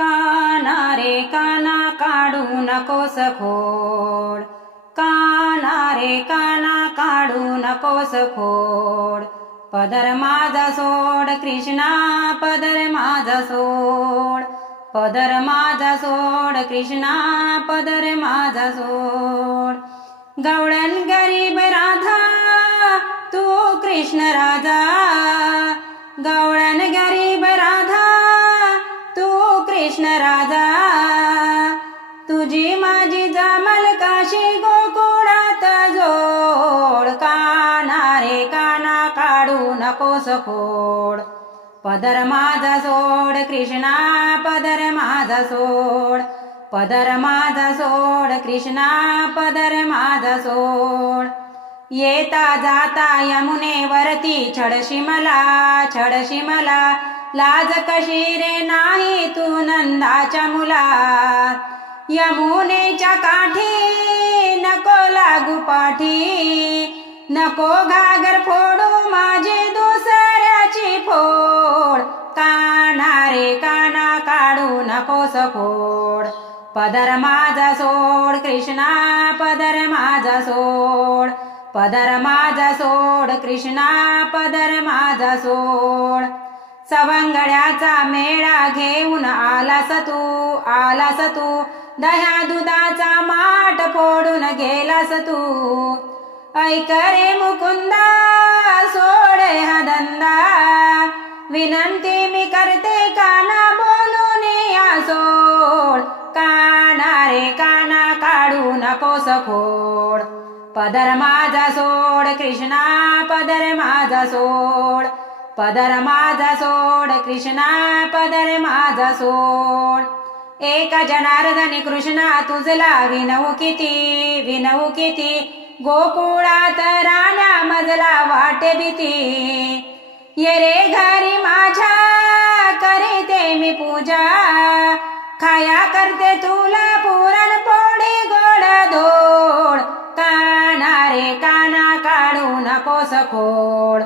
काना रे काना काढू नकोस खोड. काना रे काना काढू नकोस खोड. पदर माझा सोड कृष्णा पदर माझा सोड. पदर माझा सोड कृष्णा पदर माझा सोड. गवळण गरीब राधा तू कृष्ण राजा. गवळण कृष्ण राजा तुझी माझी जमल काशी गोकुळात जोड. काना रे काना काढू नकोस सखोड पदर माझा सोड कृष्णा पदर माझा सोड. पदर माझा सोड कृष्णा पदर माझा सोड. येता जाता यमुनेवरती छडशी मला छडशी मला लाज कशी रे नाही तू नंदाच्या मुला यमुनेच्या काठी नको लागू पाठी. नको घागर फोडू माझी दुसऱ्याची फोड. काना रे काना काढू नको सफोड पदर माझा सोड कृष्णा पदर माझा सोड. पदर माझा सोड कृष्णा पदर माझा सोड. सवंगड्याचा मेळा घेऊन आलास तू आलास तू. दह्या दुधाचा माठ फोडून गेलास तू. ऐक रे मुकुंदा सोड हा धंदा. विनंती मी करते काना बोलून या सोड. काना रे काना काढू नकोस फोड. पदर माझा सोड कृष्णा पदर माझा सोड. पदर माझा सोड कृष्णा पदर माझा सोड. एक जनार्दनी कृष्णा तुझला विनवू किती विनवू किती? गोकुळात राणा मजला वाटे भीती. ये रे घरी माझ्या करीते मी पूजा. खाया करते तुला पुरण पोळी गोड धोड. काना रे काना काढू नकोस खोड.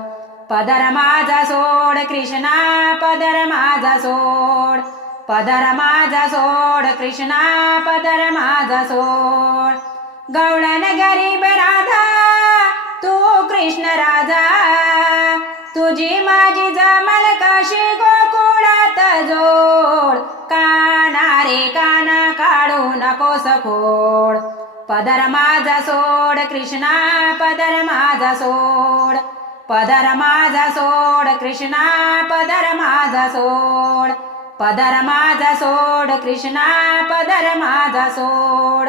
पदर माझा सोड कृष्णा पदर माझा सोड पदर माझा सोड कृष्णा पदर माझा सोड गवळण गरीब राधा तू कृष्ण राजा. तुझी माझी जमल कशी गोकुळात जोड. काना रे काना काढू नको सखोड पदर माझा सोड कृष्णा पदर माझा सोड पदर माझा सोड कृष्णा पदर माझा सोड. पदर माझा सोड कृष्णा पदर माझा सोड.